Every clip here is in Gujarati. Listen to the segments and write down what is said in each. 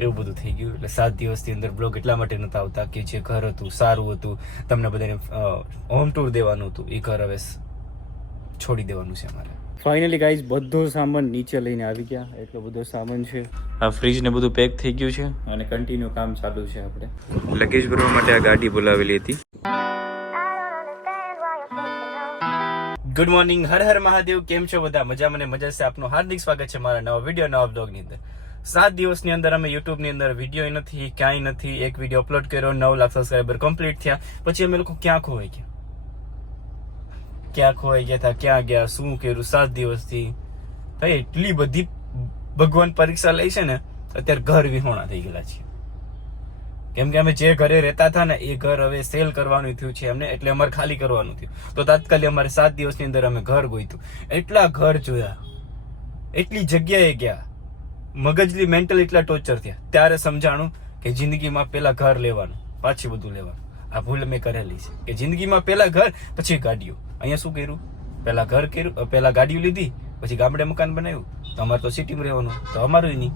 એવું બધું થઈ ગયું. એટલે 7 દિવસની અંદર બ્લોગ એટલા માટે નહોતા આવતા કે જે ઘર હતું સારું હતું, તમને બધાને હોમ ટૂર દેવાનું હતું, એ ઘર હવે છોડી દેવાનું છે અમારે. ફાઇનલી ગાઈઝ બધો સામાન નીચે લઈને આવી ગયા. એટલો બધો સામાન છે. આ ફ્રીજ ને બધું પેક થઈ ગયું છે અને કન્ટિન્યુ કામ ચાલુ છે. આપણે લગેજ ભરવા માટે આ ગાડી બોલાવેલી હતી. Good morning, Har Har Mahadev. કેમ છો બધા? મજા મને મજા છે. આપનું હાર્દિક સ્વાગત છે મારા નવા વિડીયો, નવા બ્લોગની અંદર. 7 દિવસની અંદર અમે યુટ્યુબ ની અંદર વિડીયો નથી, ક્યાંય નથી. એક વિડીયો અપલોડ કર્યો, 9 લાખ સબસ્ક્રાઈબર કમ્પ્લીટ થયા. પછી અમે લોકો ક્યાં ખોવાઈ ગયા હતા, ક્યાં ગયા, શું કર્યું 7 દિવસથી? ભાઈ એટલી બધી ભગવાન પરીક્ષા લઈ છે ને, અત્યારે ઘર વિહોણા થઈ ગયેલા છે. કેમ કે અમે જે ઘરે રહેતા હતા ને એ ઘર હવે સેલ કરવાનું થયું છે એમને, એટલે અમારે ખાલી કરવાનું થયું. તો તાત્કાલિક અમારે 7 દિવસની અંદર અમે ઘર ગોઈતું. એટલા ઘર જોયા, એટલી જગ્યાએ ગયા, મગજલી મેન્ટલ એટલા ટોર્ચર થયા. ત્યારે સમજાણું કે જિંદગીમાં પેલા ઘર લેવાનું, પાછી બધું લેવાનું. આ ભૂલ મેં કરેલી છે કે જિંદગીમાં પેલા ઘર પછી ગાડીઓ. અહીંયા શું કર્યું? પેલા ઘર કર્યું, પેલા ગાડીઓ લીધી, પછી ગામડે મકાન બનાવ્યું. તો અમારે તો સિટીમાં રહેવાનું, તો અમારું નહીં.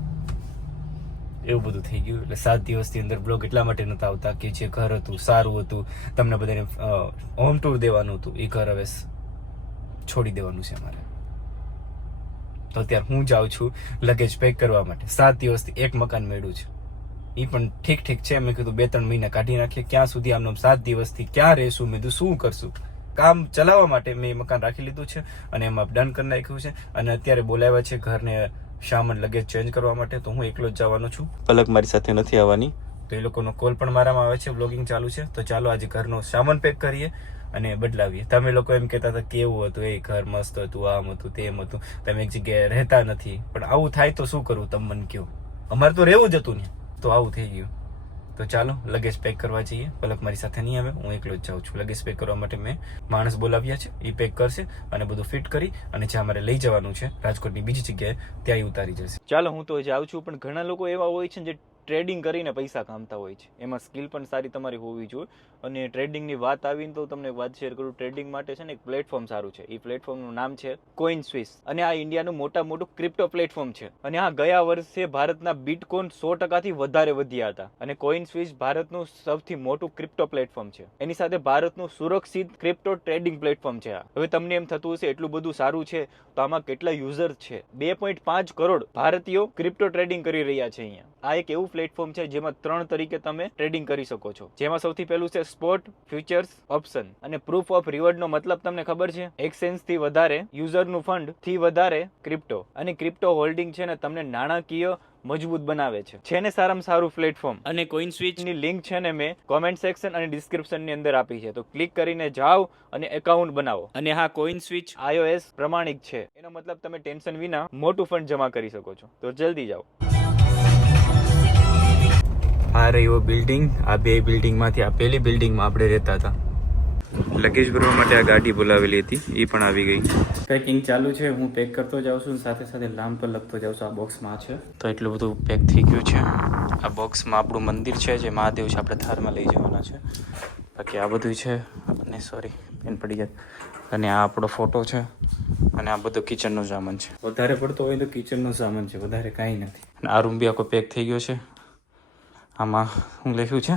એવું બધું થઈ ગયું. એટલે 7 દિવસની અંદર બ્લોગ એટલા માટે નહોતા આવતા કે જે ઘર હતું સારું હતું, તમને બધાને હોમ ટૂર દેવાનું હતું, એ ઘર હવે છોડી દેવાનું છે અમારે. તો અત્યારે હું જાઉં છું લગેજ પેક કરવા માટે. 7 દિવસથી એક મકાન મળ્યું છે, એ પણ ઠીક છે. મેં કીધું 2-3 મહિના કાઢી નાખીએ, ક્યાં સુધી આમ 7 દિવસથી ક્યાં રહેશું? મેં કીધું શું કરશું? કામ ચલાવવા માટે મેં મકાન રાખી લીધું છે અને એમાં ડન કરી નાખ્યું છે. અને અત્યારે બોલાવ્યા છે ઘરને સામાન લગેજ ચેન્જ કરવા માટે. તો હું એકલો જ જવાનો છું, પલક મારી સાથે નથી આવવાની. તો એ લોકોનો કોલ પણ મારામાં આવે છે, બ્લોગિંગ ચાલુ છે. તો ચાલો આજે ઘરનો સામાન પેક કરીએ અને બદલાવીએ. તમે લોકો એમ કહેતા હતા કેવું હતું એ ઘર, મસ્ત હતું, આમ હતું, તેમ હતું, તમે એક જગ્યાએ રહેતા નથી. પણ આવું થાય તો શું કરવું? તમે મને કહો. અમારે તો રહેવું જ હતું ને, તો આવું થઈ ગયું. તો ચાલો લગેજ પેક કરવા જઈએ. પલક મારી સાથે નહીં આવે, હું એકલો જ જાઉં છું. લગેજ પેક કરવા માટે મેં માણસ બોલાવ્યા છે, એ પેક કરશે અને બધું ફિટ કરી અને જ્યાં મારે લઈ જવાનું છે રાજકોટની બીજી જગ્યાએ, ત્યાં ઉતારી જશે. ચાલો હું તો જાઉં છું. પણ ઘણા લોકો એવા હોય છે જે ટ્રેડિંગ કરીને પૈસા કામતા હોય છે. એમાં સ્કિલ પણ સારી તમારી હોવી જોઈએ. અને ટ્રેડિંગની વાત આવીને તો તમને એક વાત શેર કરું. ટ્રેડિંગ માટે છે ને એક પ્લેટફોર્મ સારું છે. એ પ્લેટફોર્મનું નામ છે કોઇનસ્વિસ. અને આ ઇન્ડિયાનું મોટું ક્રિપ્ટો પ્લેટફોર્મ છે. અને આ ગયા વર્ષે ભારતના બિટકોઇન 100%થી વધારે વધ્યા હતા. અને કોઇનસ્વિસ ભારતનું સૌથી મોટું ક્રિપ્ટો પ્લેટફોર્મ છે. એની સાથે ભારતનું સુરક્ષિત ક્રિપ્ટો ટ્રેડિંગ પ્લેટફોર્મ છે. હવે તમને એમ થતું હશે એટલું બધું સારું છે તો આમાં કેટલા યુઝર છે? 2.5 કરોડ ભારતીયો ક્રિપ્ટો ટ્રેડિંગ કરી રહ્યા છે અહીંયા. આ એક એવું પ્લેટફોર્મ છે જેમાં 3 તરીકે તમે ટ્રેડિંગ કરી શકો છો. જેમાં સૌથી પહેલું છે સ્પોટ, ફ્યુચર્સ, ઓપ્શન. અને પ્રૂફ ઓફ રિવોર્ડ નો મતલબ તમને ખબર છે? એક્સચેન્જ થી વધારે યુઝરનું ફંડ થી વધારે ક્રિપ્ટો. અને ક્રિપ્ટો હોલ્ડિંગ છે ને તમને નાણાકીય મજબૂત બનાવે છે ને સારામાં સારું પ્લેટફોર્મ. અને કોઇનસ્વિચ ની લિંક છે ને મેં કોમેન્ટ સેક્શન અને ડિસ્ક્રિપ્શન ની અંદર આપી છે. તો ક્લિક કરીને જાઓ અને એકાઉન્ટ બનાવો. અને હા, કોઇનસ્વિચ iOS પ્રમાણિક છે, એનો મતલબ તમે ટેન્શન વિના મોટું ફંડ જમા કરી શકો છો. તો જલ્દી જાઓ. આ રહ્યો બિલ્ડિંગ. આ 2 બિલ્ડિંગમાંથી આ પહેલી બિલ્ડિંગમાં આપણે રહેતા હતા. લગેજ ભરવા માટે આ ગાડી બોલાવેલી હતી, એ પણ આવી ગઈ. પેકિંગ ચાલુ છે. હું પેક કરતો જાઉં છું, સાથે સાથે નામ પણ લખતો જાઉં છું. આ બોક્સમાં છે તો એટલું બધું પેક થઈ ગયું છે. આ બોક્સમાં આપણું મંદિર છે, જે મહાદેવ છે, આપણે થારમાં લઈ જવાના છે. બાકી આ બધું છે. અને સોરી, પેન પડી જાય. અને આ આપણો ફોટો છે. અને આ બધો કિચનનો સામાન છે. વધારે પડતો હોય તો કિચનનો સામાન છે, વધારે કાંઈ નથી. અને આ રૂમ બી આખો પેક થઈ ગયો છે. આમાં હું લખ્યું છે,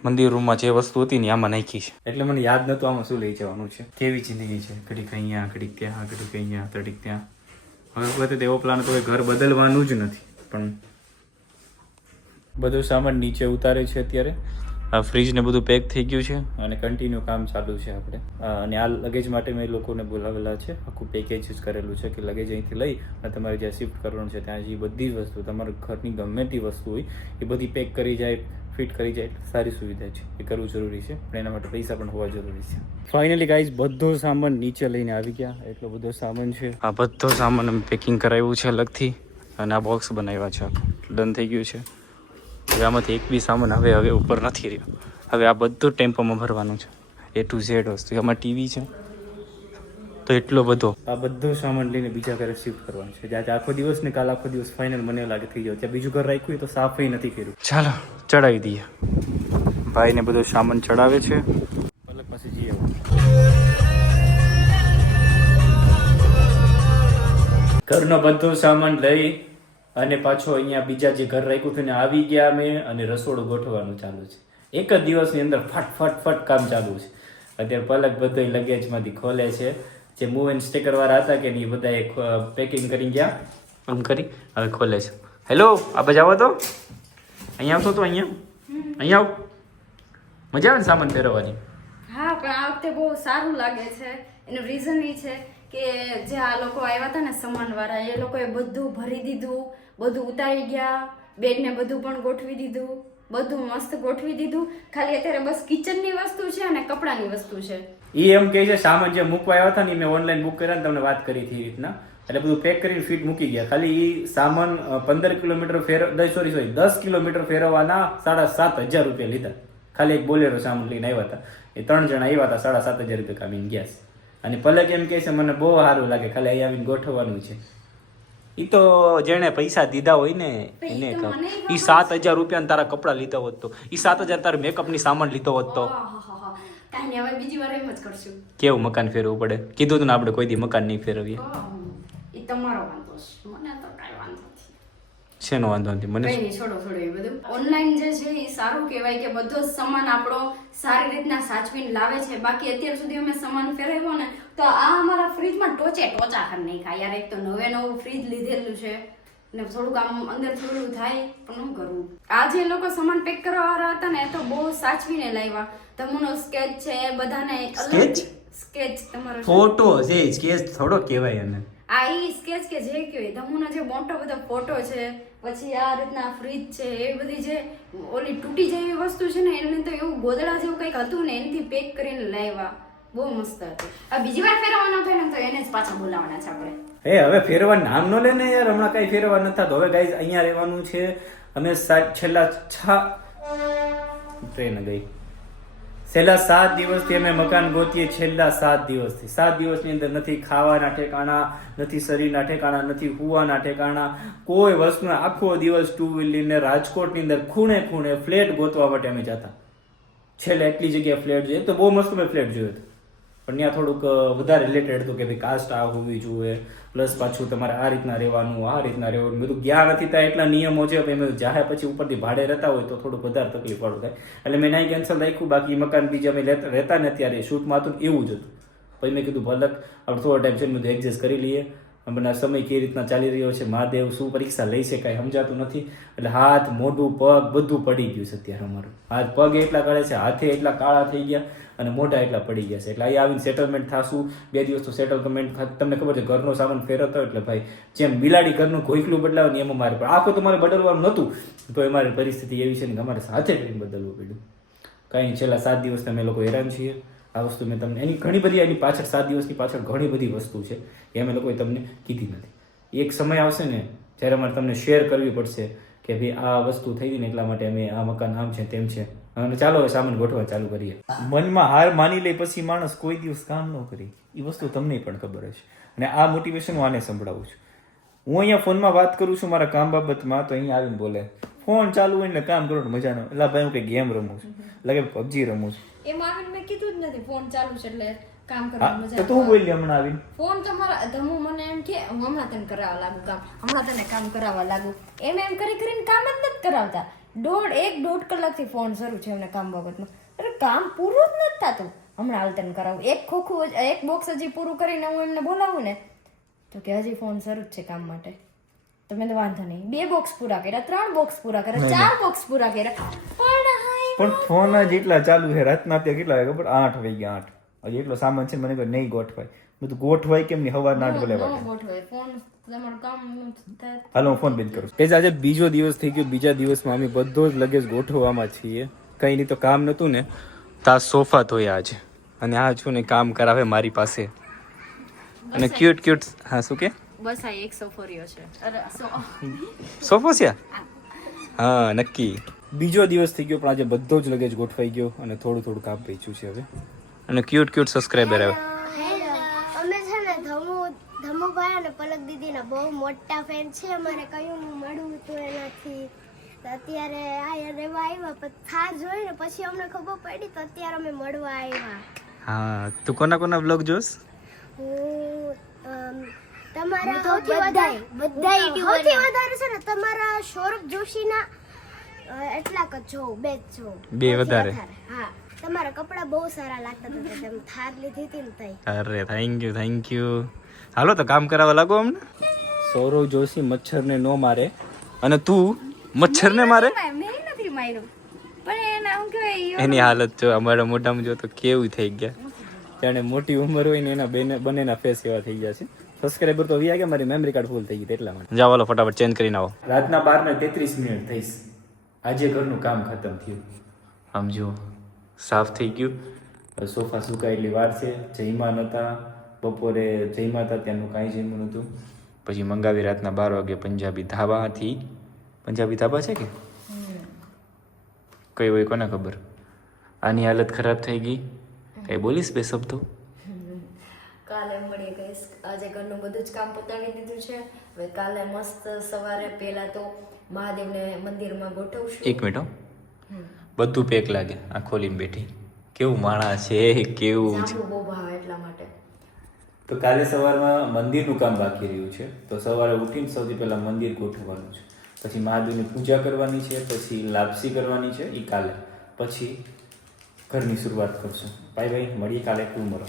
મંદિર રૂમમાં જે વસ્તુ હતી ને આમાં નાખી છે. એટલે મને યાદ નહોતું આમાં શું લઈ જવાનું છે. કેવી જિંદગી છે, ઘડીક અહીંયા, ઘડીક ત્યાં, ઘડીક અહીંયા, ઘડીક ત્યાં. હવે વખતે એવો પ્લાન તો ઘર બદલવાનું જ નથી. પણ બધો સામાન નીચે ઉતારે છે અત્યારે. આ ફ્રીજ ને બધું પેક થઈ ગયું છે અને કન્ટિન્યુ કામ ચાલુ છે આપણે. અને આ લગેજ માટે મેં લોકોને બોલાવેલા છે. આખું પેકેજ જ કરેલું છે કે લગેજ અહીંથી લઈ અને તમારે જ્યાં શિફ્ટ કરવાનું છે ત્યાં જે બધી જ વસ્તુ, તમારા ઘરની ગમે તે વસ્તુ હોય એ બધી પેક કરી જાય, ફિટ કરી જાય. સારી સુવિધા છે, એ કરવું જરૂરી છે. પણ એના માટે પૈસા પણ હોવા જરૂરી છે. ફાઇનલી ગાઈઝ બધો સામાન નીચે લઈને આવી ગયા. એટલો બધો સામાન છે. આ બધો સામાન અમે પેકિંગ કરાવ્યું છે અલગથી. અને આ બોક્સ બનાવ્યા છે, ડન થઈ ગયું છે. હવે આમાંથી એક બી સામાન હવે ઉપર નથી રહ્યો. હવે આ બધું ટેમ્પોમાં ભરવાનું છે, A to Z વસ્તુ. આમાં ટીવી છે. તો એટલો બધો આ બધો સામાન લઈને બીજા ઘરે શિફ્ટ કરવાનું છે. આજે આખો દિવસ ને કાલ આખો દિવસ ફાઇનલ મને લાગે થઈ ગયો. ત્યાં બીજું ઘર રાખ્યું તો સાફ નથી કર્યું. ચાલો ચડાવી દઈએ. ભાઈને બધો સામાન ચડાવે છે. પલક પાસે જઈએ. ઘરનો બધો સામાન લઈ અને પાછો અહીંયા બીજા જે ઘર રાખ્યું હતું ને આવી ગયા અમે અને રસોડું ગોઠવવાનું ચાલુ છે. એક જ દિવસની અંદર ફટ ફટ ફટ કામ ચાલુ છે. અત્યારે પલક બધો લગેજમાંથી ખોલે છે. જે મૂવ એન્ડ સ્ટીકર વાળા હતા કે નહીં બધા એક પેકિંગ કરી ગયા આમ કરી હવે ખોલે છે. હેલો આ બાજુ આવો તો, અહીંયા આવતો તો અહીંયા આવ. મજા આવે ને સામાન ફેરવવાની? હા, પણ આ વખતે બહુ સારું લાગે છે. એનું રીઝન એ છે કે જે આ લોકો આવ્યા હતા ને સામાન વાળા, એ લોકોએ બધું ભરી દીધું, બધું ઉતારી ગયા, બેડ ને બધું પણ ગોઠવી દીધું, બધું મસ્ત ગોઠવી દીધું. ખાલી અત્યારે બસ કિચનની વસ્તુ છે અને કપડાની વસ્તુ છે. એ એમ કહે છે સામાન જે મૂકવા આવ્યા હતા ને મેં ઓનલાઈન બુક કર્યા ને તમને વાત કરી હતી એ રીતના, એટલે બધું પેક કરીને ફીટ મૂકી ગયા. ખાલી એ સામાન 15 કિલોમીટર 10 કિલોમીટર ફેરવવાના 7,500 રૂપિયા લીધા. ખાલી એક બોલેરો સામાન લઈને આવ્યા હતા. એ 3 જણા આવ્યા હતા, 7,500 રૂપિયા કામીને ગયા છે. અને પલક એમ કહે છે મને બહુ સારું લાગે, ખાલી અહીં આવીને ગોઠવવાનું છે. એ તો જેને પૈસા દીધા હોય ને એને એ 7,000 રૂપિયા તારા કપડા લીધા હોત તો, એ 7,000 તારા મેકઅપ ની સામાન લીધો હોત તો કાંઈ હવે બીજી વાર એમ જ કરશું. કેવું મકાન ફેરવવું પડે? કીધું તું ને આપણે કોઈ દી મકાન નહીં ફેરવીએ. એ તમારો વાંધો છે, મને તો કાંઈ વાંધો નથી. શેનો વાંધો નથી મને? કઈ નહીં, છોડો એ બધું. ઓનલાઈન જે છે એ સારું કહેવાય કે બધો જ સામાન આપણો સારી રીતના સાચવીને લાવે છે. બાકી અત્યાર સુધી અમે સામાન ફેરવ્યો ને તો આ અમારા ફ્રીજમાં ટોચા કરી નાખ્યા યાર. એક તો નવું ફ્રીજ લીધેલું છે ને થોડુંક આમ અંદર થોડું થાય પણ શું કરવું. આ જે લોકો સામાન પેક કરવા વાળા હતા ને એ તો બહુ સાચવીને લાવ્યા. તમનો સ્કેચ છે બધાને સ્કેચ તમારો ફોટો છે, સ્કેચ થોડો કહેવાય એને. આ ઈ સ્કેચ કે જે કહેવાય ધમુનો જે મોટો બધો ફોટો છે, પછી આ રીતના ફ્રીજ છે, એ બધી જે ઓલી તૂટી જેવી વસ્તુ છે ને એને તો એવું ગોદડા જેવું કંઈક હતું ને એનાથી પેક કરીને લાવ્યા. બહુ મસ્ત હતું. આ બીજી વાર ફેરવવાનો થાય ને તો એને જ પાછા બોલાવવાના છે આપણે. હવે ફેરવા નામ ન લે ને યાર, હમણાં કઈ ફેરવા નથી થતો. હવે ગાઈઝ અહીંયા રહેવાનું છે. અમે છેલ્લા છેલ્લા 7 દિવસથી અમે મકાન ગોતીએ. છેલ્લા 7 દિવસથી 7 દિવસની અંદર નથી ખાવાના ઠેકાણા, નથી શરીરના ઠેકાણા, નથી હુવાના ઠેકાણા, કોઈ વસ્તુના. આખો દિવસ 2 વ્હીલ લઈને રાજકોટની અંદર ખૂણે ખૂણે ફ્લેટ ગોતવા માટે અમે જતા. છેલ્લે એટલી જગ્યાએ ફ્લેટ જોઈએ તો બહુ મસ્ત મેં ફ્લેટ જોયો હતો, પણ ત્યાં થોડુંક વધારે રિલેટેડ હતું કે ભાઈ કાસ્ટ આ હોવી જોઈએ, પ્લસ પાછું તમારે આ રીતના રહેવાનું. બધું ગયા નથી ત્યાં એટલા નિયમો છે. મેં જાહે પછી ઉપરથી ભાડે રહેતા હોય તો થોડુંક વધારે તકલીફ વાળું થાય, એટલે મેં નહીં કેન્સલ રાખ્યું. બાકી મકાન બીજા અમે રહેતા ને ત્યારે શૂટમાં હતું એવું જ હતું. પછી મેં કીધું ભલક આપણે થોડો ટાઈમ છે બધું એડજસ્ટ કરી લઈએ. મને સમય કેવી રીતના ચાલી રહ્યો છે, મહાદેવ શું પરીક્ષા લઈ છે કાંઈ સમજાતું નથી. એટલે હાથ મોઢું પગ બધું પડી ગયું છે અત્યારે અમારું. હાથ પગ એટલા કરે છે, હાથે એટલા કાળા થઈ ગયા અને મોઢા એટલા પડી ગયા છે. એટલે અહીં આવીને સેટલમેન્ટ થાશું. 2 દિવસ તો સેટલમેન્ટ. તમને ખબર છે ઘરનો સામાન ફેરવતો એટલે ભાઈ જેમ બિલાડી ઘરનું ઘોઈકલું બદલાવે ને એમાં મારે પણ આખું તો મારે બદલવાનું નહોતું, તો એ મારી પરિસ્થિતિ એવી છે ને કે અમારે સાથે કરીને બદલવું પડ્યું. કાંઈ છેલ્લા 7 દિવસ અમે લોકો હેરાન છીએ. આ વસ્તુ મેં તમને એની ઘણી બધી એની પાછળ 7 દિવસની પાછળ ઘણી બધી વસ્તુ છે એ અમે લોકોએ તમને કીધી નથી. એક સમય આવશે ને જ્યારે અમારે તમને શેર કરવી પડશે કે ભાઈ આ વસ્તુ થઈ ગઈ ને એટલા માટે અમે આ મકાન આમ છે તેમ છે. અને ચાલો હવે સામાન ગોઠવા ચાલુ કરીએ. મનમાં હાર માની લે પછી માણસ કોઈ દિવસ કામ ન કરે, એ વસ્તુ તમને પણ ખબર હશે. અને આ મોટિવેશન હું આને સંભળાવું છું. હું અહીંયા ફોનમાં વાત કરું છું મારા કામ બાબતમાં, તો અહીંયા આવીને બોલે ફોન ચાલુ હોય ને કામ કરો મજા ન. એટલે ભાઈ હું કઈ ગેમ રમું છું, એટલે PUBG રમું છું. એમાં આવીને મેં કીધું જ નથી ફોન ચાલુ છે એટલે કામ કરવાની મજા. તો તું બોલી હમણાં આવીને ફોન તમારા ધમુ મને એમ કે હું હમણાં તને કરાવવા લાગુ કામ, હમણાં તને કામ કરાવવા લાગુ. એમ કરીને કામ જ નથી કરાવતા. 1.5 કલાકથી ફોન શરૂ છે એમને કામ બાબતમાં. અરે કામ પૂરું જ નથી થતું. હમણાં હાલ તને કરાવું. એક બોક્સ હજી પૂરું કરીને હું એમને બોલાવું ને તો કે હજી ફોન શરૂ જ છે કામ માટે. તો મેં તો વાંધો નહીં, 2 બોક્સ પૂરા કર્યા, 3 બોક્સ પૂરા કર્યા, 4 બોક્સ પૂરા કર્યા, પણ ફોન જ એટલા ચાલુ છે. રાતના અત્યારે કેટલા વાગે ખબર? 8 વાગ્યા 8. હજી એટલો સામાન છે મને નહીં ગોઠવાય. બધું ગોઠવાય કેમ નહીં? સવારના 8 વાગે ગોઠવાય ફોન. તમારું કામ હાલો હું ફોન બંધ કરું. કે આજે બીજો દિવસ થઈ ગયો. બીજા દિવસમાં અમે બધો જ લગેજ ગોઠવવામાં છીએ. કંઈ નહીં તો કામ નતું ને તા સોફા ધોયા આજે, અને આ છું ને કામ કરાવે મારી પાસે. અને ક્યુટ હા શું કે બસ આ એક સોફો રહ્યો છે. અરે સોફો છે હા નક્કી. બીજો દિવસ થઈ ગયો પણ આજે બધો જ લગેજ ગોઠવાઈ ગયો અને થોડું કામ પીછું છે હવે. અને ક્યુટ સબસ્ક્રાઇબર આવે. અમે છે ને ધમુભાઈ અને પલક દીદીના બહુ મોટા ફેન છે. અમારે કયું મળવું હતું એનાથી અત્યારે આ રહેવા આવ્યા, પણ થા જોઈ ને પછી અમને ખબર પડી તો અત્યારે અમે મળવા આવ્યા. હા તું કોના વ્લોગ જોસ? હું તમારા સૌથી વધારે છે ને તમારા સૌરભ જોશીના એટલાક જ જોઉં, બે જ જોઉં. બે વધારે? હા, તમારા કપડા બહુ સારા લાગતા હતા. તમે થાર લીધી હતી ને તઈ. અરે થેન્ક યુ. હાલો તો કામ કરાવવા લાગો અમને. સૌરવ જોશી મચ્છરને ન મારે અને તું મચ્છરને મારે. મેં નથી માર્યું, પણ એના શું કહેવાય, એની હાલત જો અમારા મોઢામાં જો તો કેવું થઈ ગયા. જાણે મોટી ઉંમર હોય ને એના બંનેના ફેસ એવા થઈ ગયા છે. સબસ્ક્રાઈબર તો આવ્યા કે મારી મેમરી કાર્ડ ફૂલ થઈ ગઈ એટલા માટે. જાઓ હાલો ફટાફટ ચેન્જ કરીને આવો. રાતના 12:33 થઈશ. આજે ઘરનું કામ ખતમ થયું. આમ જો સાફ થઈ ગયું. સોફા સુકાય એટલી વાર છે. જઈમાં નહોતા બપોરે, જઈમાં હતા ત્યાંનું કાંઈ જઈમાં નહોતું. પછી મંગાવી રાતના 12 વાગે પંજાબી ધાબાથી. પંજાબી ધાબા છે કે કઈ હોય કોને ખબર. આની હાલત ખરાબ થઈ ગઈ. કઈ બોલીશ બે શબ્દો? કાલે મળીએ ગઈશ. આજે ઘરનું બધું જ કામ પતાવી દીધું છે. હવે કાલે મસ્ત સવારે પહેલા તો મહાદેવને મંદિરમાં ગોઠવશું. એક મિનિટ હો. બધું પેક લાગે. આ ખોલીને બેઠી. કેવું માણા છે, કેવું છે. જાંબુ બહુ ભાવે એટલા માટે. તો કાલે સવારમાં મંદિરનું કામ બાકી રહ્યું છે. તો સવારે ઉઠીને સૌથી પહેલા મંદિર ગોઠવવાનું છે. પછી મહાદેવની પૂજા કરવાની છે. પછી લાપસી કરવાની છે એ કાલે. પછી ઘરની શરૂઆત કરશું. બાય બાય, મળીએ કાલે. ટુમોરો.